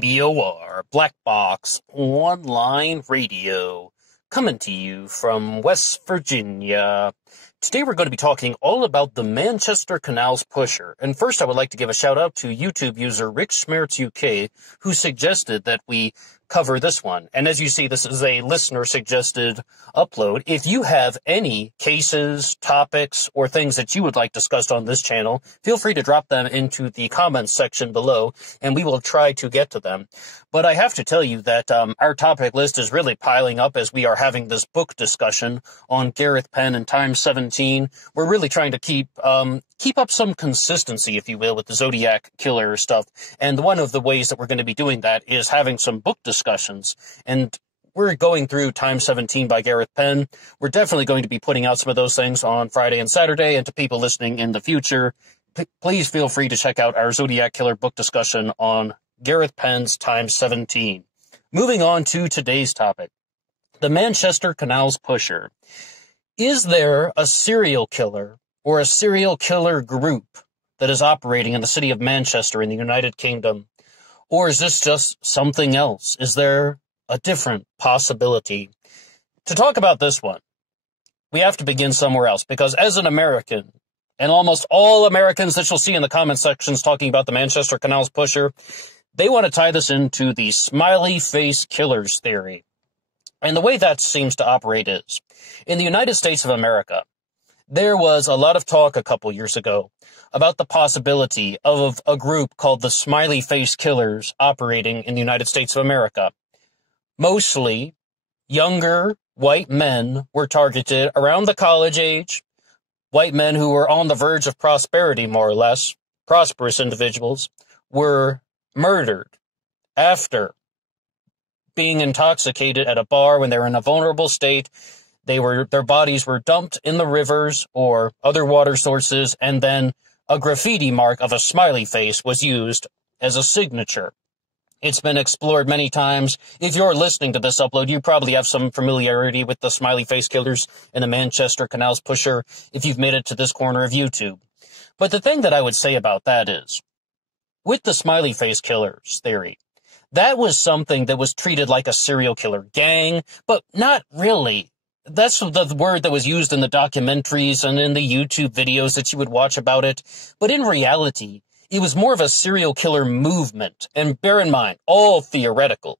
BBOR, Black Box, Online Radio, coming to you from West Virginia. Today we're going to be talking all about the Manchester Canals pusher. And first I would like to give a shout out to YouTube user Rick Schmertz UK, who suggested that we cover this one. And as you see, this is a listener-suggested upload. If you have any cases, topics, or things that you would like discussed on this channel, feel free to drop them into the comments section below, and we will try to get to them. But I have to tell you that our topic list is really piling up as we are having this book discussion on Gareth Penn and Times 17. We're really trying to keep up some consistency, if you will, with the Zodiac Killer stuff. And one of the ways that we're going to be doing that is having some book discussions. And we're going through Times 17 by Gareth Penn. We're definitely going to be putting out some of those things on Friday and Saturday. And to people listening in the future, please feel free to check out our Zodiac Killer book discussion on Gareth Penn's Times 17. Moving on to today's topic, the Manchester Canals pusher. Is there a serial killer or a serial killer group that is operating in the city of Manchester in the United Kingdom? Or is this just something else? Is there a different possibility? To talk about this one, we have to begin somewhere else, because as an American, and almost all Americans that you'll see in the comment sections talking about the Manchester Canals pusher, they want to tie this into the smiley face killers theory. And the way that seems to operate is, in the United States of America, there was a lot of talk a couple years ago about the possibility of a group called the Smiley Face Killers operating in the United States of America. Mostly younger white men were targeted around the college age, white men who were on the verge of prosperity, more or less, prosperous individuals, were murdered after being intoxicated at a bar when they were in a vulnerable state. Their bodies were dumped in the rivers or other water sources, and then a graffiti mark of a smiley face was used as a signature. It's been explored many times. If you're listening to this upload, you probably have some familiarity with the Smiley Face Killers and the Manchester Canals pusher if you've made it to this corner of YouTube. But the thing that I would say about that is, with the Smiley Face Killers theory, that was something that was treated like a serial killer gang, but not really. That's the word that was used in the documentaries and in the YouTube videos that you would watch about it. But in reality, it was more of a serial killer movement. And bear in mind, all theoretical.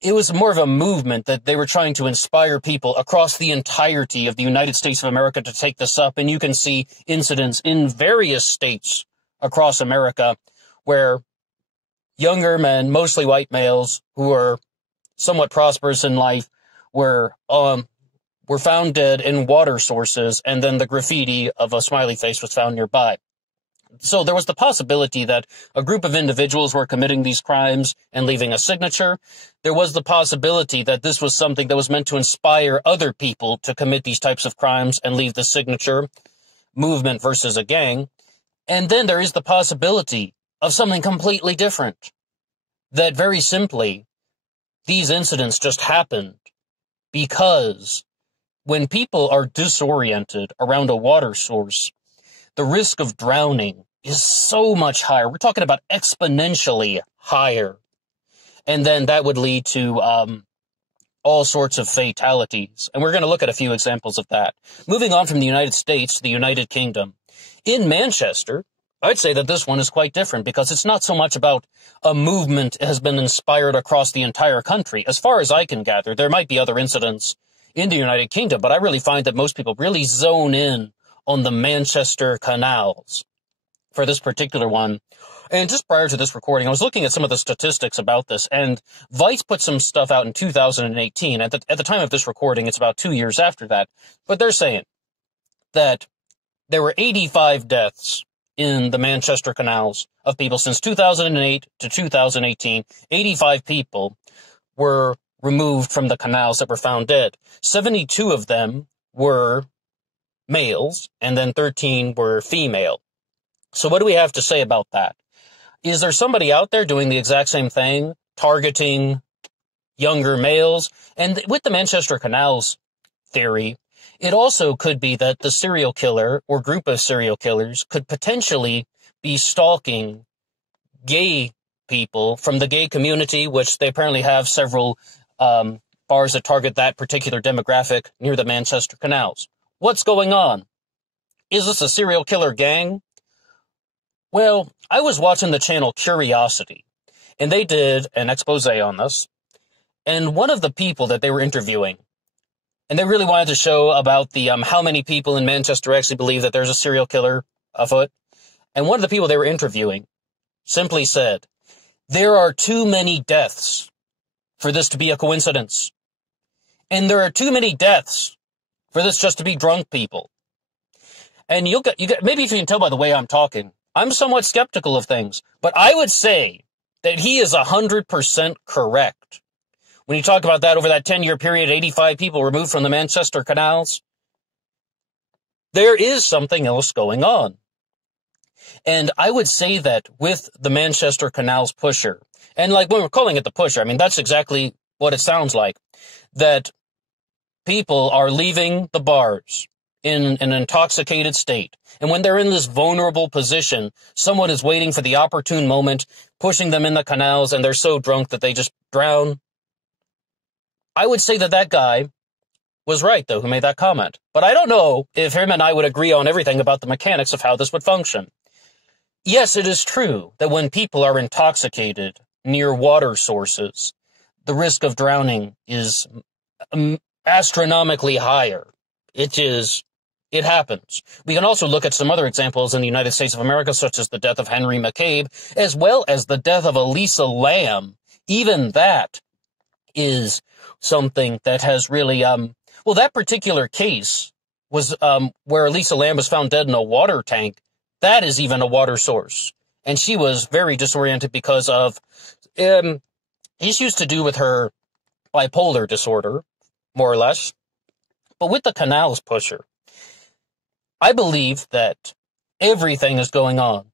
It was more of a movement that they were trying to inspire people across the entirety of the United States of America to take this up. And you can see incidents in various states across America where younger men, mostly white males, who are somewhat prosperous in life, were found dead in water sources, and then the graffiti of a smiley face was found nearby. So there was the possibility that a group of individuals were committing these crimes and leaving a signature. There was the possibility that this was something that was meant to inspire other people to commit these types of crimes and leave the signature, movement versus a gang. And then there is the possibility of something completely different, that very simply, these incidents just happened because when people are disoriented around a water source, the risk of drowning is so much higher. We're talking about exponentially higher. And then that would lead to all sorts of fatalities. And we're going to look at a few examples of that. Moving on from the United States to the United Kingdom. In Manchester, I'd say that this one is quite different, because it's not so much about a movement has been inspired across the entire country. As far as I can gather, there might be other incidents in the United Kingdom, but I really find that most people really zone in on the Manchester Canals for this particular one. And just prior to this recording, I was looking at some of the statistics about this, and Vice put some stuff out in 2018. At the time of this recording, it's about 2 years after that. But they're saying that there were 85 deaths in the Manchester Canals of people since 2008 to 2018. 85 people were removed from the canals that were found dead. 72 of them were males, and then 13 were female. So what do we have to say about that? Is there somebody out there doing the exact same thing, targeting younger males? And with the Manchester Canals theory, it also could be that the serial killer or group of serial killers could potentially be stalking gay people from the gay community, which they apparently have several bars that target that particular demographic near the Manchester Canals. What's going on? Is this a serial killer gang? Well, I was watching the channel Curiosity, and they did an expose on this. And one of the people that they were interviewing, and they really wanted to show about the how many people in Manchester actually believe that there's a serial killer afoot. And one of the people they were interviewing simply said, there are too many deaths for this to be a coincidence. And there are too many deaths for this just to be drunk people. And you get, maybe if you can tell by the way I'm talking, I'm somewhat skeptical of things, but I would say that he is 100% correct. When you talk about that over that 10-year period, 85 people removed from the Manchester Canals, there is something else going on. And I would say that with the Manchester Canals pusher, and like when we're calling it the pusher, I mean, that's exactly what it sounds like, that people are leaving the bars in an intoxicated state. And when they're in this vulnerable position, someone is waiting for the opportune moment, pushing them in the canals, and they're so drunk that they just drown. I would say that that guy was right, though, who made that comment. But I don't know if him and I would agree on everything about the mechanics of how this would function. Yes, it is true that when people are intoxicated near water sources, the risk of drowning is astronomically higher. It happens. We can also look at some other examples in the United States of America, such as the death of Henry McCabe, as well as the death of Elisa Lam. Even that is something that has really, well, that particular case was where Elisa Lam was found dead in a water tank. That is even a water source. And she was very disoriented because of issues to do with her bipolar disorder, more or less. But with the Canals pusher, I believe that everything is going on.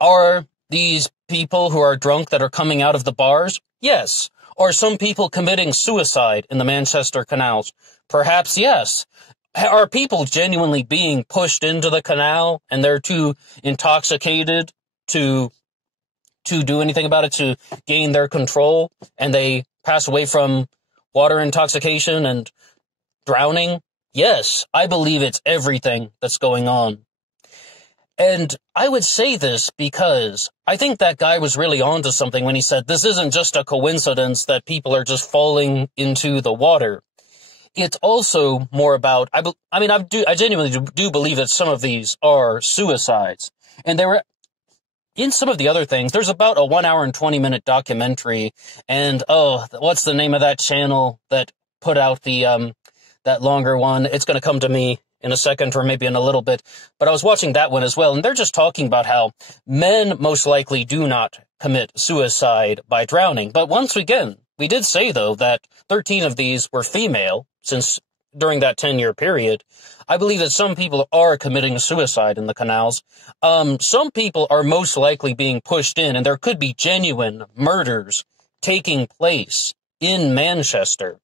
Are these people who are drunk that are coming out of the bars? Yes. Are some people committing suicide in the Manchester Canals? Perhaps yes. Are people genuinely being pushed into the canal and they're too intoxicated to do anything about it, to gain their control, and they pass away from water intoxication and drowning? Yes, I believe it's everything that's going on. And I would say this because I think that guy was really onto something when he said this isn't just a coincidence that people are just falling into the water. It's also more about, I genuinely do believe that some of these are suicides. And there were, in some of the other things, there's about a 1 hour and 20-minute documentary. And, what's the name of that channel that put out the, that longer one? It's going to come to me in a second or maybe in a little bit. But I was watching that one as well. And they're just talking about how men most likely do not commit suicide by drowning. But once again, we did say, though, that 13 of these were female, since during that 10-year period. I believe that some people are committing suicide in the canals. Some people are most likely being pushed in, and there could be genuine murders taking place in Manchester,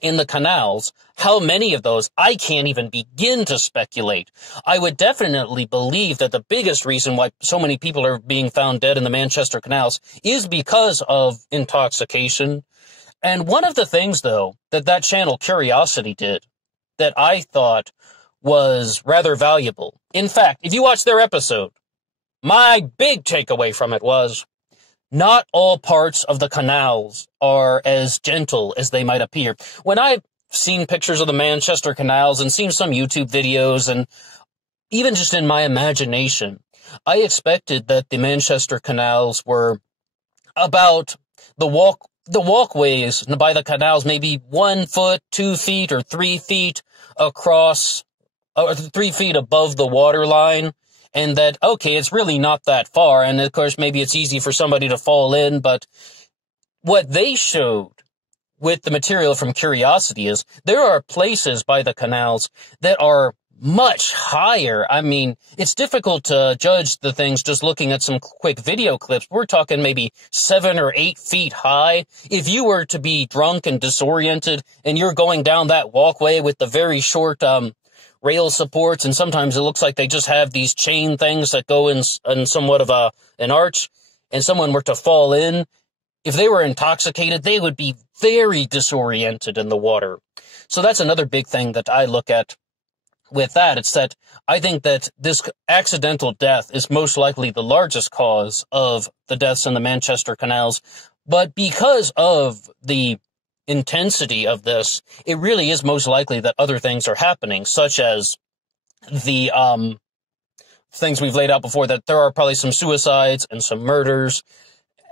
in the canals. How many of those? I can't even begin to speculate. I would definitely believe that the biggest reason why so many people are being found dead in the Manchester canals is because of intoxication. And one of the things, though, that channel Curiosity did that I thought was rather valuable. In fact, if you watch their episode, my big takeaway from it was not all parts of the canals are as gentle as they might appear. When I've seen pictures of the Manchester canals and seen some YouTube videos, and even just in my imagination, I expected that the Manchester canals were about the walkways by the canals, maybe 1 foot, 2 feet, or 3 feet across, or 3 feet above the water line. And that, okay, it's really not that far. And of course, maybe it's easy for somebody to fall in. But what they showed with the material from Curiosity is there are places by the canals that are much higher. I mean, it's difficult to judge the things just looking at some quick video clips. We're talking maybe 7 or 8 feet high. If you were to be drunk and disoriented and you're going down that walkway with the very short rail supports, and sometimes it looks like they just have these chain things that go in somewhat of an arch, and someone were to fall in, if they were intoxicated, they would be very disoriented in the water. So that's another big thing that I look at with that. It's that I think that this accidental death is most likely the largest cause of the deaths in the Manchester canals. But because of the intensity of this, it really is most likely that other things are happening, such as the things we've laid out before, that there are probably some suicides and some murders,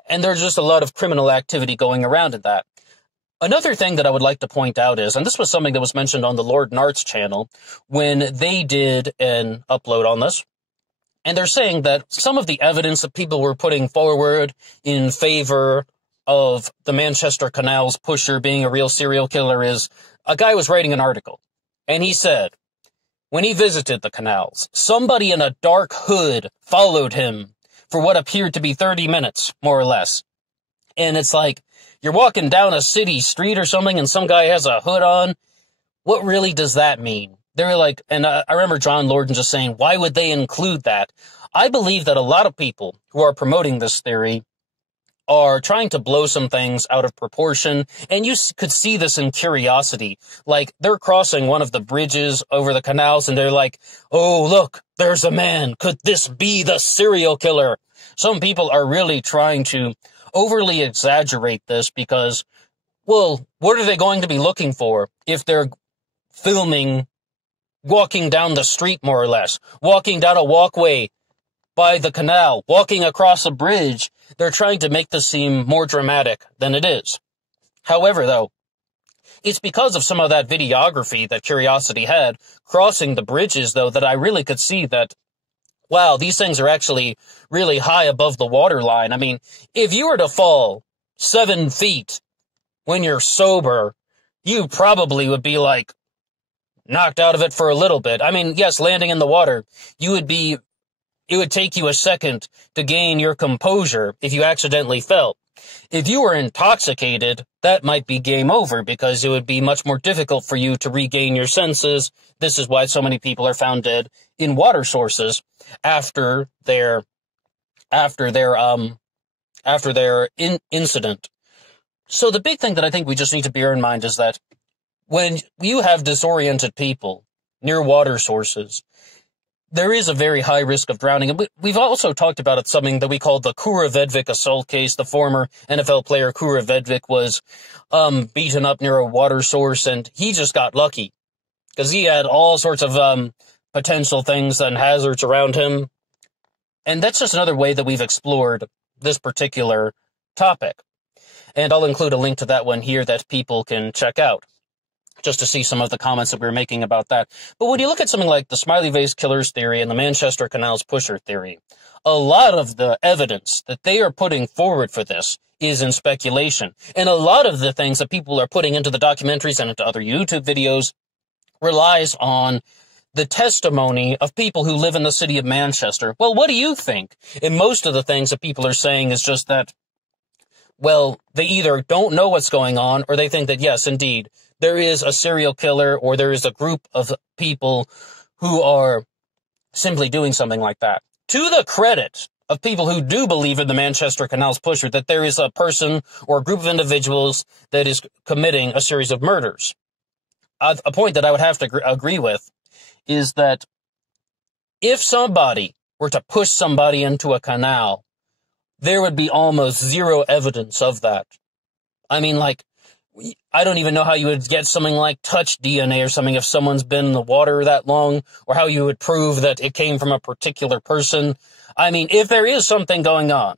and there's just a lot of criminal activity going around in that. Another thing that I would like to point out is, and this was something that was mentioned on the Lord Nart's channel when they did an upload on this, and they're saying that some of the evidence that people were putting forward in favor of the Manchester Canals pusher being a real serial killer is, a guy was writing an article, and he said, when he visited the canals, somebody in a dark hood followed him for what appeared to be 30 minutes, more or less. And it's like, you're walking down a city street or something and some guy has a hood on. What really does that mean? They're like, and I remember John Lorden just saying, why would they include that? I believe that a lot of people who are promoting this theory are trying to blow some things out of proportion, and you could see this in Curiosity. Like, they're crossing one of the bridges over the canals, and they're like, oh, look, there's a man. Could this be the serial killer? Some people are really trying to overly exaggerate this because, well, what are they going to be looking for if they're filming walking down the street, more or less, walking down a walkway by the canal, walking across a bridge? They're trying to make this seem more dramatic than it is. However, though, it's because of some of that videography that Curiosity had crossing the bridges, though, that I really could see that, wow, these things are actually really high above the waterline. I mean, if you were to fall 7 feet when you're sober, you probably would be, like, knocked out of it for a little bit. I mean, yes, landing in the water, it would take you a second to gain your composure if you accidentally fell. If you were intoxicated, that might be game over because it would be much more difficult for you to regain your senses. This is why so many people are found dead in water sources after their incident. So the big thing that I think we just need to bear in mind is that when you have disoriented people near water sources, there is a very high risk of drowning. And we've also talked about it, something that we call the Kaare Vedvik Assault Case. The former NFL player Kaare Vedvik was beaten up near a water source, and he just got lucky because he had all sorts of potential things and hazards around him. And that's just another way that we've explored this particular topic. And I'll include a link to that one here that people can check out, just to see some of the comments that we were making about that. But when you look at something like the Smiley Face Killers theory and the Manchester Canals pusher theory, a lot of the evidence that they are putting forward for this is in speculation. And a lot of the things that people are putting into the documentaries and into other YouTube videos relies on the testimony of people who live in the city of Manchester. Well, what do you think? And most of the things that people are saying is just that, well, they either don't know what's going on or they think that, yes, indeed, there is a serial killer or there is a group of people who are simply doing something like that. To the credit of people who do believe in the Manchester Canals pusher, that there is a person or a group of individuals that is committing a series of murders. A point that I would have to agree with is that if somebody were to push somebody into a canal, there would be almost zero evidence of that. I mean, like, I don't even know how you would get something like touch DNA or something if someone's been in the water that long, or how you would prove that it came from a particular person. I mean, if there is something going on,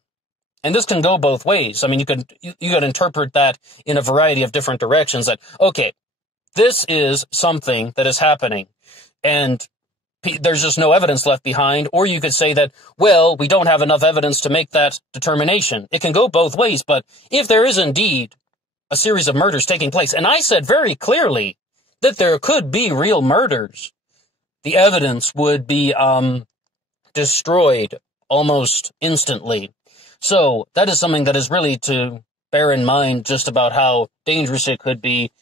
and this can go both ways. I mean, you could interpret that in a variety of different directions, that, okay, this is something that is happening, and there's just no evidence left behind. Or you could say that, well, we don't have enough evidence to make that determination. It can go both ways, but if there is indeed a series of murders taking place, and I said very clearly that there could be real murders, the evidence would be destroyed almost instantly. So that is something that is really to bear in mind, just about how dangerous it could be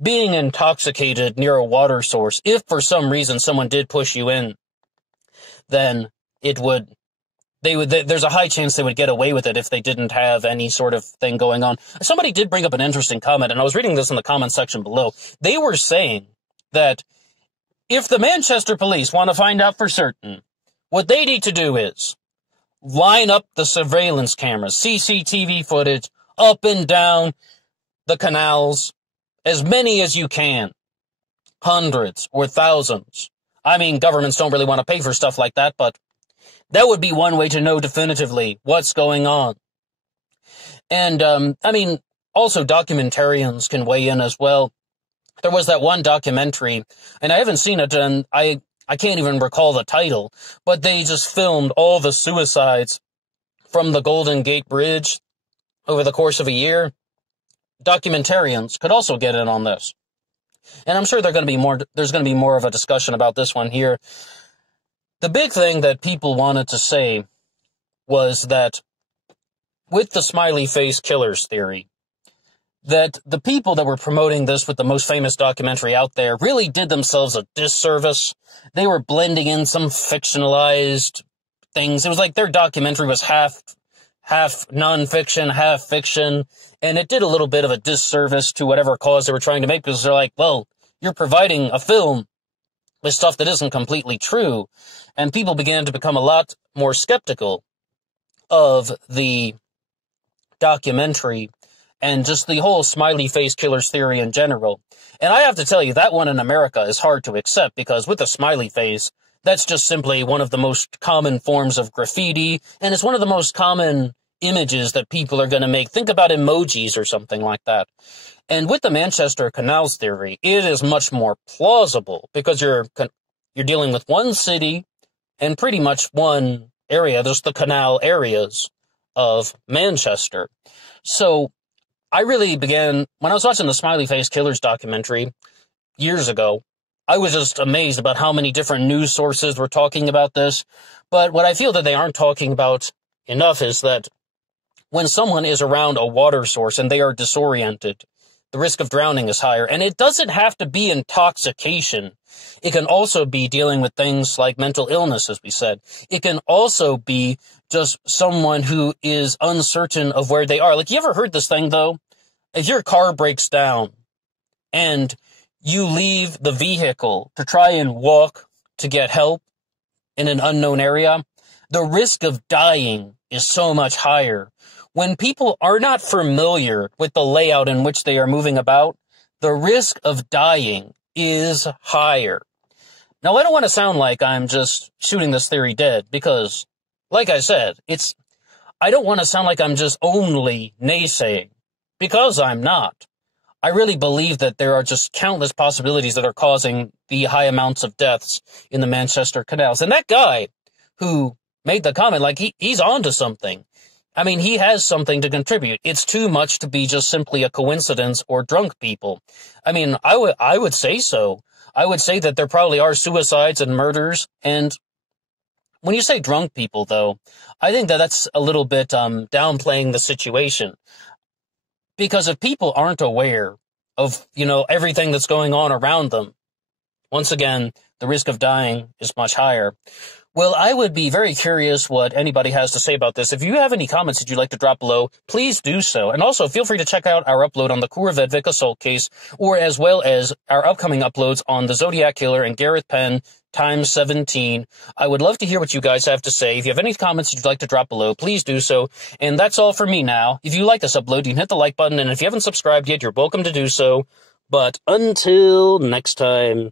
being intoxicated near a water source. If for some reason someone did push you in, then it would there's a high chance they would get away with it if they didn't have any sort of thing going on. Somebody did bring up an interesting comment, and I was reading this in the comment section below. They were saying that if the Manchester police want to find out for certain, what they need to do is line up the surveillance cameras, CCTV footage, up and down the canals, as many as you can, hundreds or thousands. I mean, governments don't really want to pay for stuff like that, but that would be one way to know definitively what's going on. And, I mean, also documentarians can weigh in as well. There was that one documentary, and I haven't seen it, and I can't even recall the title, but they just filmed all the suicides from the Golden Gate Bridge over the course of a year. Documentarians could also get in on this. And I'm sure there's going to be more of a discussion about this one here. The big thing that people wanted to say was that with the smiley face killers theory, that the people that were promoting this with the most famous documentary out there really did themselves a disservice. They were blending in some fictionalized things. It was like their documentary was half nonfiction, half fiction, and it did a little bit of a disservice to whatever cause they were trying to make, because they're like, well, you're providing a film with stuff that isn't completely true, and people began to become a lot more skeptical of the documentary and just the whole smiley face killers theory in general. And I have to tell you, that one in America is hard to accept, because with a smiley face, that's just simply one of the most common forms of graffiti, and it's one of the most common images that people are going to make. Think about emojis or something like that. And with the Manchester Canals theory, it is much more plausible, because you're dealing with one city and pretty much one area. There's the canal areas of Manchester. So I really began, when I was watching the Smiley Face Killers documentary years ago, I was just amazed about how many different news sources were talking about this. But what I feel that they aren't talking about enough is that when someone is around a water source and they are disoriented, the risk of drowning is higher. And it doesn't have to be intoxication. It can also be dealing with things like mental illness, as we said. It can also be just someone who is uncertain of where they are. Like, you ever heard this thing, though? If your car breaks down and you leave the vehicle to try and walk to get help in an unknown area, the risk of dying is so much higher. When people are not familiar with the layout in which they are moving about, the risk of dying is higher. Now, I don't want to sound like I'm just shooting this theory dead, because, like I said, I don't want to sound like I'm just only naysaying, because I'm not. I really believe that there are just countless possibilities that are causing the high amounts of deaths in the Manchester canals. And that guy who made the comment, like, he's onto something. I mean, he has something to contribute. It's too much to be just simply a coincidence or drunk people. I mean, I would say so. I would say that there probably are suicides and murders. And when you say drunk people, though, I think that that's a little bit downplaying the situation. Because if people aren't aware of, everything that's going on around them, once again, the risk of dying is much higher. Well, I would be very curious what anybody has to say about this. If you have any comments that you'd like to drop below, please do so. And also, feel free to check out our upload on the Kaare Vedvik Assault Case, or as well as our upcoming uploads on the Zodiac Killer and Gareth Penn times 17. I would love to hear what you guys have to say. If you have any comments that you'd like to drop below, please do so. And that's all for me now. If you like this upload, you can hit the like button, and if you haven't subscribed yet, you're welcome to do so. But until next time.